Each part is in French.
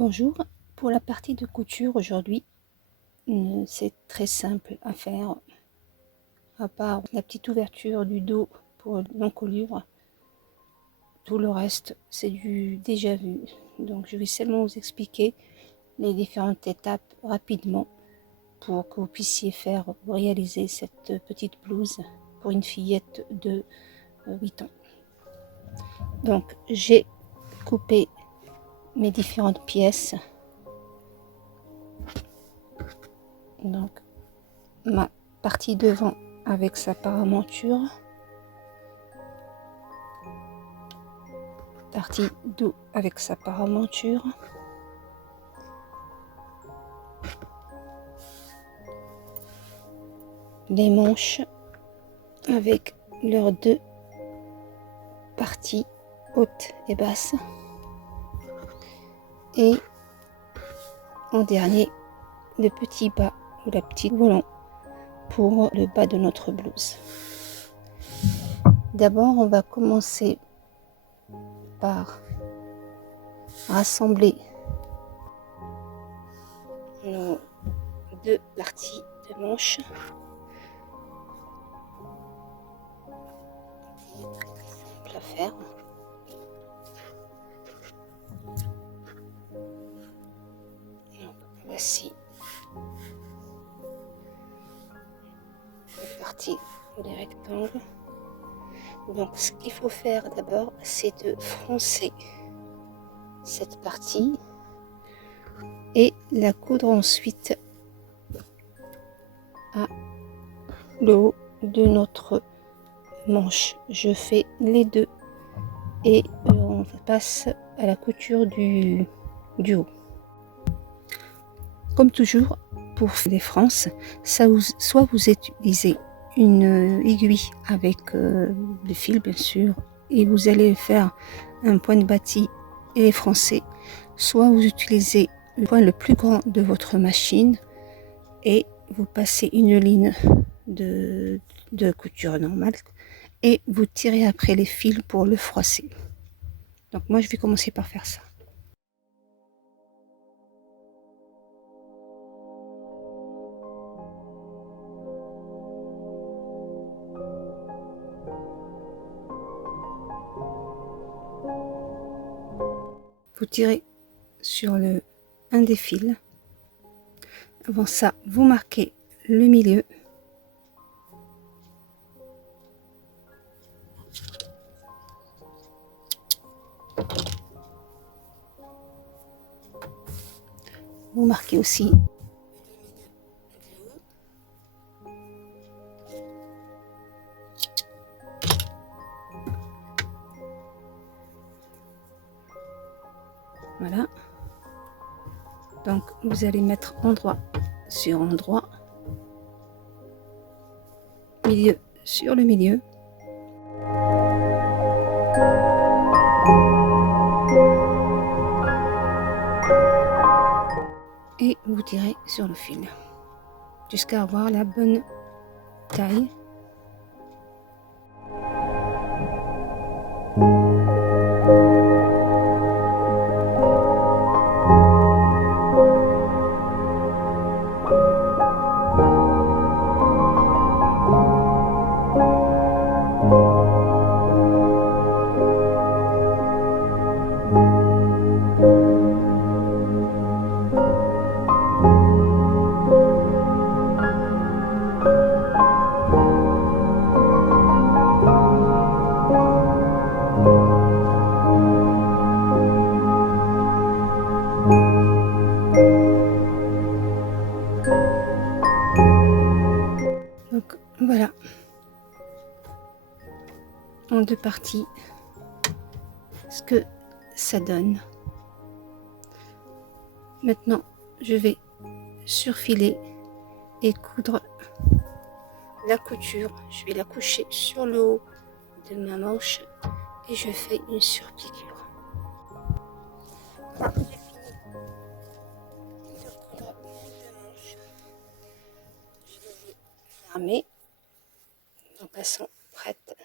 Bonjour, pour la partie de couture aujourd'hui, c'est très simple à faire, à part la petite ouverture du dos pour l'encolure. Tout le reste, c'est du déjà vu. Donc je vais seulement vous expliquer les différentes étapes rapidement pour que vous puissiez réaliser cette petite blouse pour une fillette de 8 ans. Donc j'ai coupé mes différentes pièces. Donc ma partie devant avec sa paramonture, partie dos avec sa paramonture, les manches avec leurs deux parties hautes et basses, et en dernier le petit bas ou la petite volant pour le bas de notre blouse. D'abord on va commencer par rassembler nos deux parties de manches. Très simple à faire. Donc, voici les parties des rectangles. Donc ce qu'il faut faire d'abord, c'est de froncer cette partie et la coudre ensuite à le haut de notre manche. Je fais les deux et on passe à la couture du haut. Comme toujours pour les frances, soit vous utilisez une aiguille avec le fil bien sûr, et vous allez faire un point de bâti et français, soit vous utilisez le point le plus grand de votre machine et vous passez une ligne de couture normale et vous tirez après les fils pour le froisser. Donc moi je vais commencer par faire ça. Vous tirez sur un des fils. Avant ça, vous marquez le milieu. Vous marquez aussi voilà. Donc vous allez mettre endroit sur endroit, milieu sur le milieu. Et vous tirez sur le fil jusqu'à avoir la bonne taille. Donc voilà, en deux parties, ce que ça donne. Maintenant, je vais surfiler et coudre la couture. Je vais la coucher sur le haut de ma manche et je fais une surpiqûre. Voilà, j'ai fini de coudre mes deux manches. Je les ai fermées, donc elles sont prêtes.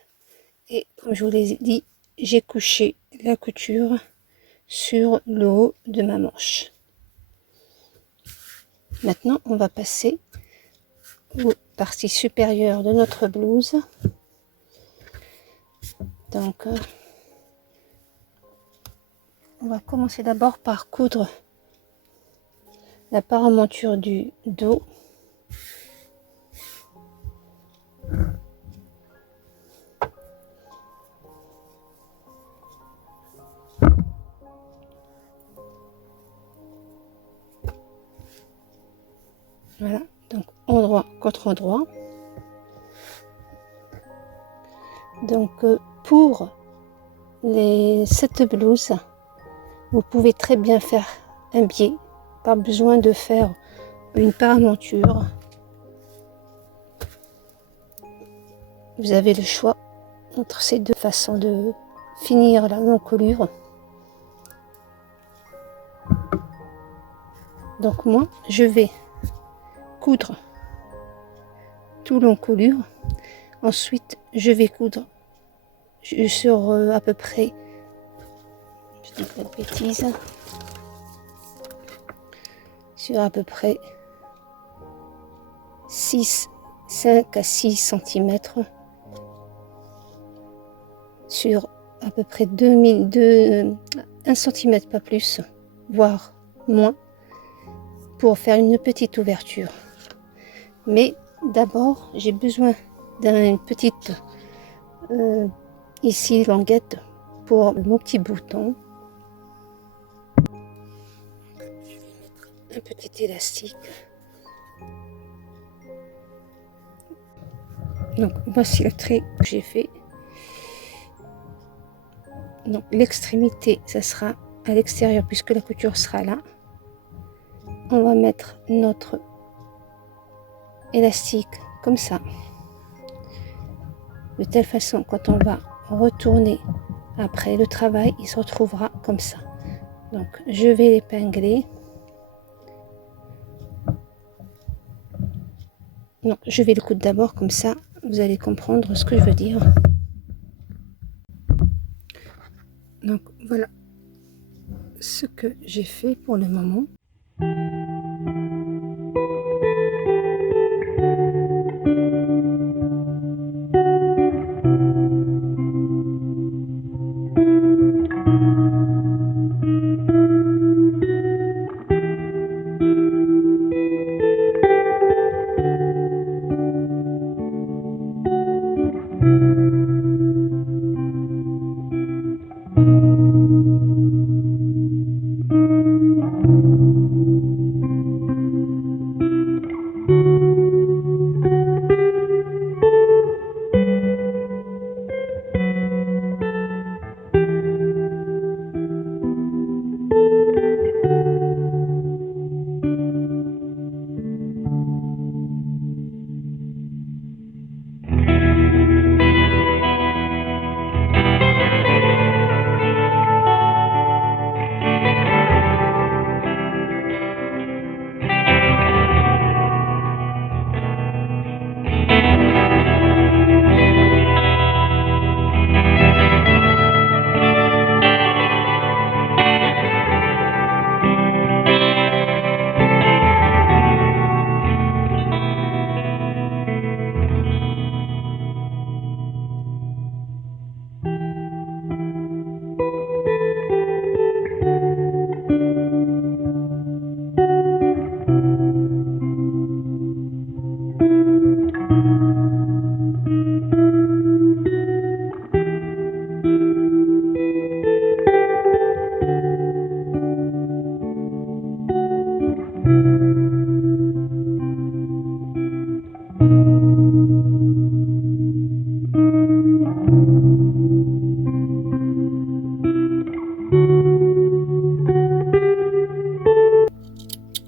Et comme je vous l'ai dit, j'ai couché la couture sur le haut de ma manche. Maintenant, on va passer aux parties supérieures de notre blouse. Donc, on va commencer d'abord par coudre la paramonture du dos. Voilà, donc endroit contre endroit. Donc pour cette blouse, vous pouvez très bien faire un biais, pas besoin de faire une paramonture. Vous avez le choix entre ces deux façons de finir l'encolure. Donc moi, je vais coudre tout l'encolure. Ensuite, je vais coudre sur à peu près, je dis pas de bêtises, sur à peu près 5 à 6 cm, sur à peu près 1 cm, pas plus, voire moins, pour faire une petite ouverture. Mais d'abord, j'ai besoin d'une petite ici languette pour mon petit bouton. Je vais mettre un petit élastique. Donc voici le trait que j'ai fait. Donc l'extrémité, ça sera à l'extérieur puisque la couture sera là. On va mettre notre élastique comme ça, de telle façon quand on va retourner après le travail, il se retrouvera comme ça. Donc je vais l'épingler. Non, je vais le coudre d'abord, comme ça vous allez comprendre ce que je veux dire. Donc voilà ce que j'ai fait pour le moment.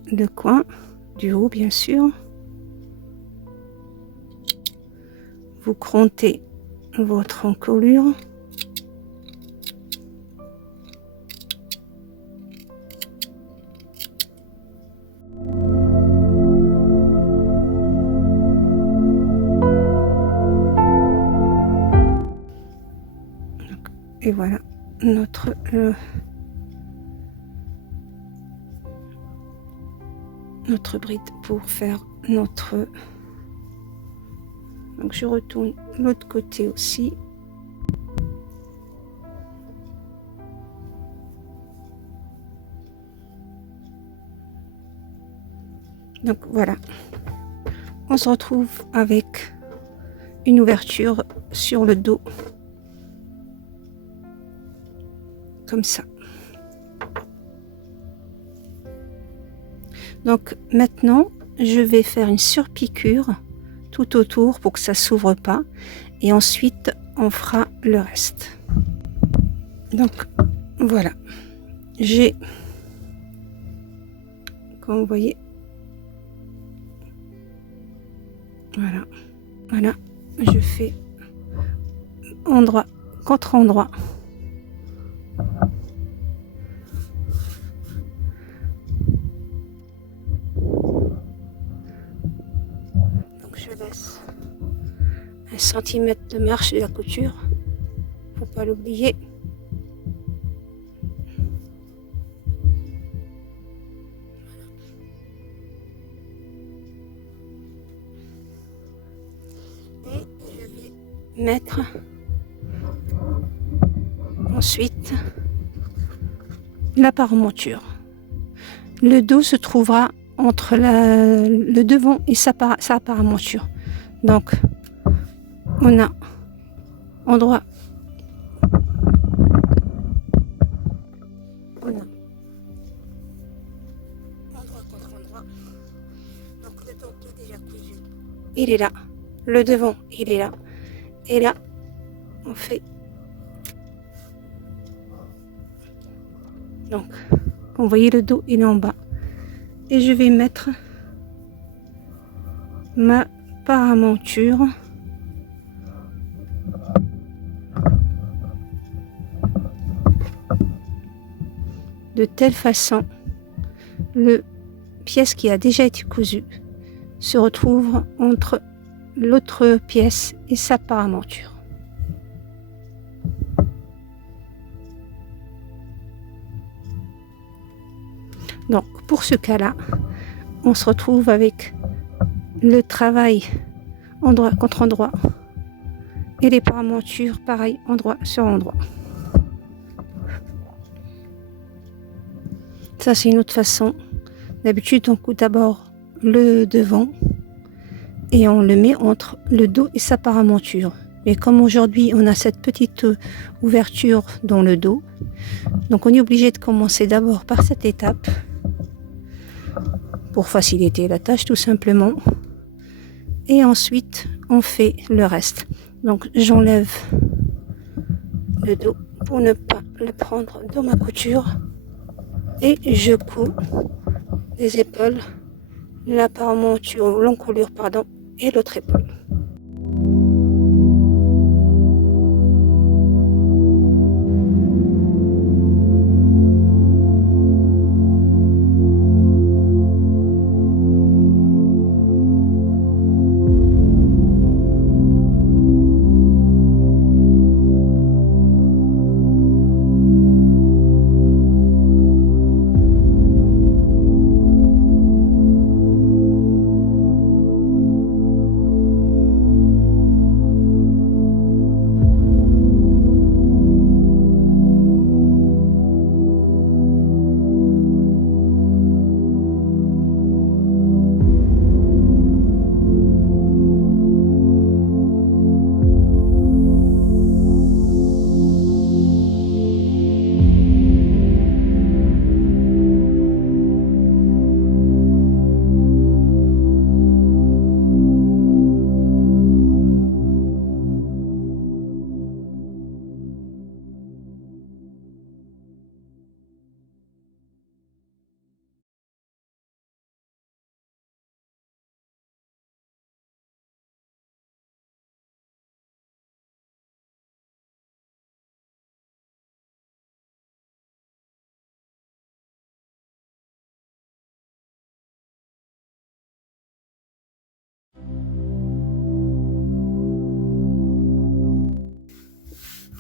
Le coin du haut, bien sûr. Vous crontez votre encolure. Et voilà notre notre bride pour faire notre... Donc je retourne l'autre côté aussi. Donc voilà, on se retrouve avec une ouverture sur le dos, comme ça. Donc maintenant, je vais faire une surpiqûre tout autour pour que ça s'ouvre pas, et ensuite on fera le reste. Donc voilà, j'ai, comme vous voyez, voilà, je fais endroit contre endroit. Donc je laisse 1 centimètre de marge de la couture, faut pas l'oublier. Mettre ensuite la paramonture. Le dos se trouvera entre le devant et sa paramonture. Donc on a endroit, endroit contre endroit. Donc le dos qui est déjà cousu, il est là, le devant il est là, et là on fait, donc vous voyez le dos il est en bas, et je vais mettre ma paramonture de telle façon le pièce qui a déjà été cousue se retrouve entre l'autre pièce et sa paramonture. Donc pour ce cas-là, on se retrouve avec le travail endroit contre endroit et les paramontures pareil endroit sur endroit. Ça c'est une autre façon. D'habitude on coud d'abord le devant et on le met entre le dos et sa paramonture. Mais comme aujourd'hui on a cette petite ouverture dans le dos, donc on est obligé de commencer d'abord par cette étape pour faciliter la tâche tout simplement, et ensuite on fait le reste. Donc j'enlève le dos pour ne pas le prendre dans ma couture et je couds les épaules, la paramonture, l'encolure pardon, et l'autre épaule.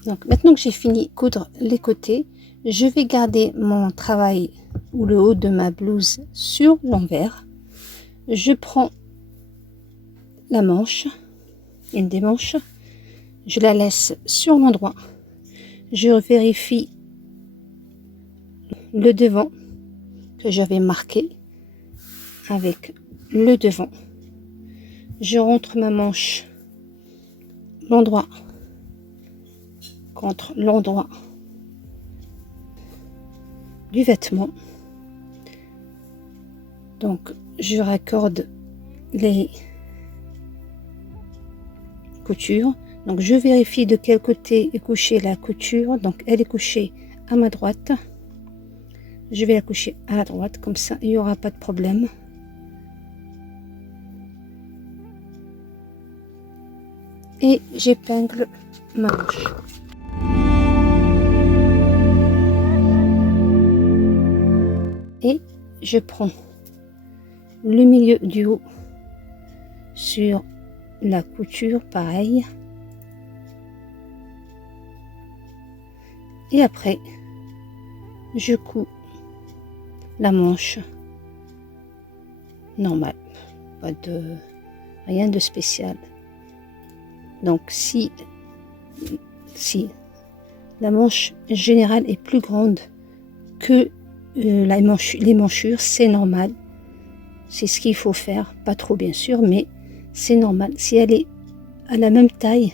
Donc maintenant que j'ai fini de coudre les côtés, je vais garder mon travail ou le haut de ma blouse sur l'envers Je prends la manche, une des manches, je la laisse sur l'endroit, je vérifie le devant que j'avais marqué avec le devant, je rentre ma manche l'endroit contre l'endroit du vêtement, donc je raccorde les couture. Donc je vérifie de quel côté est couchée la couture. Donc elle est couchée à ma droite. Je vais la coucher à la droite, comme ça il n'y aura pas de problème. Et j'épingle ma manche. Et je prends le milieu du haut sur la couture, pareil. Et après, je couds la manche normale, pas de rien de spécial. Donc si la manche générale est plus grande que les manchures, c'est normal. C'est ce qu'il faut faire, pas trop bien sûr, mais c'est normal. Si elle est à la même taille,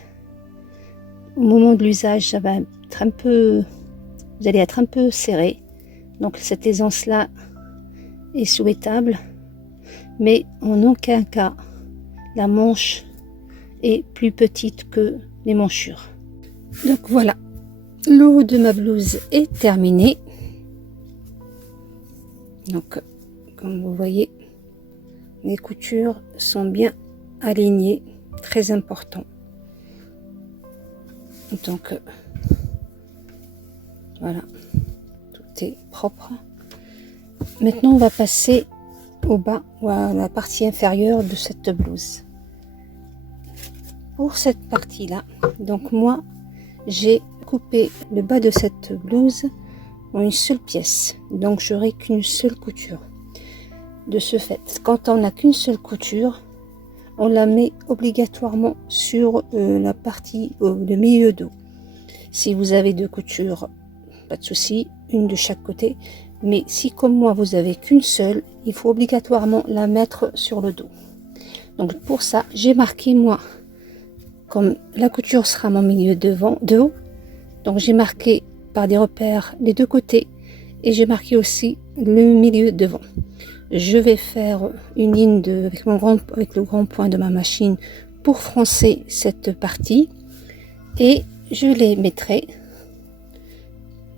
au moment de l'usage, ça va être un peu, vous allez être un peu serré. Donc cette aisance-là est souhaitable, mais en aucun cas la manche est plus petite que les manchures. Donc voilà, le haut de ma blouse est terminé. Donc comme vous voyez, les coutures sont bien alignées, très important. Donc voilà, tout est propre. Maintenant on va passer au bas ou à la partie inférieure de cette blouse. Pour cette partie là, donc moi j'ai coupé le bas de cette blouse en une seule pièce, donc j'aurai qu'une seule couture. De ce fait, quand on n'a qu'une seule couture, on la met obligatoirement sur la partie, le milieu dos. Si vous avez deux coutures, pas de souci, une de chaque côté. Mais si comme moi vous avez qu'une seule, il faut obligatoirement la mettre sur le dos. Donc pour ça, j'ai marqué moi, comme la couture sera mon milieu de haut, donc j'ai marqué par des repères les deux côtés et j'ai marqué aussi le milieu devant. Je vais faire une ligne avec le grand point de ma machine pour froncer cette partie et je les mettrai,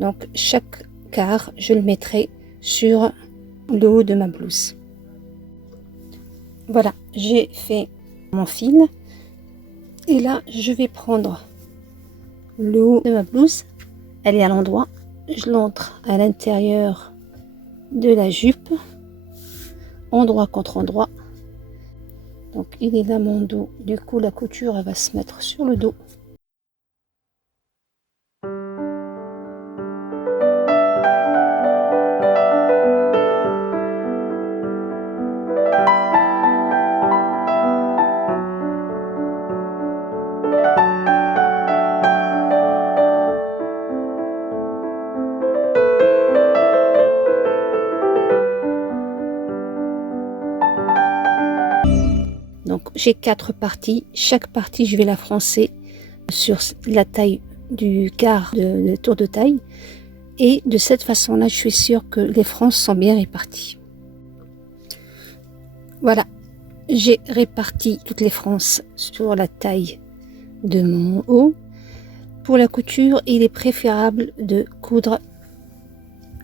donc chaque quart je le mettrai sur le haut de ma blouse. Voilà, j'ai fait mon fil et là je vais prendre le haut de ma blouse, elle est à l'endroit, je l'entre à l'intérieur de la jupe, endroit contre endroit. Donc il est là mon dos, du coup la couture elle va se mettre sur le dos. Donc j'ai 4 parties, chaque partie je vais la froncer sur la taille du quart de tour de taille et de cette façon là je suis sûre que les fronces sont bien réparties. Voilà, j'ai réparti toutes les fronces sur la taille de mon haut. Pour la couture, il est préférable de coudre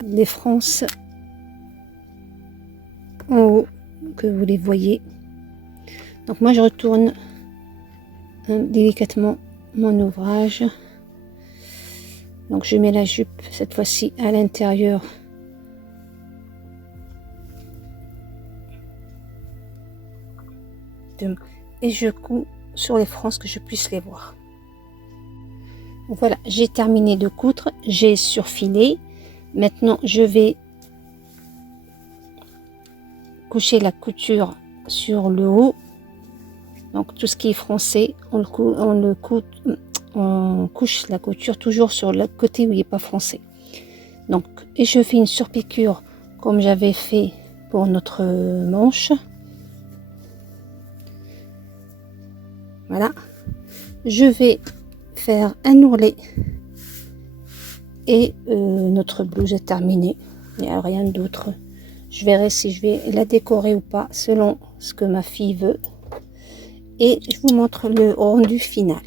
les fronces en haut, que vous les voyez. Donc moi je retourne délicatement mon ouvrage. Donc je mets la jupe cette fois-ci à l'intérieur et je couds sur les fronces que je puisse les voir. Voilà, j'ai terminé de coudre, j'ai surfilé. Maintenant je vais coucher la couture sur le haut. Donc tout ce qui est froncé, on couche la couture toujours sur le côté où il n'est pas froncé. Donc, et je fais une surpiqûre comme j'avais fait pour notre manche. Voilà. Je vais faire un ourlet et notre blouse est terminée. Il n'y a rien d'autre. Je verrai si je vais la décorer ou pas selon ce que ma fille veut. Et je vous montre le rendu final.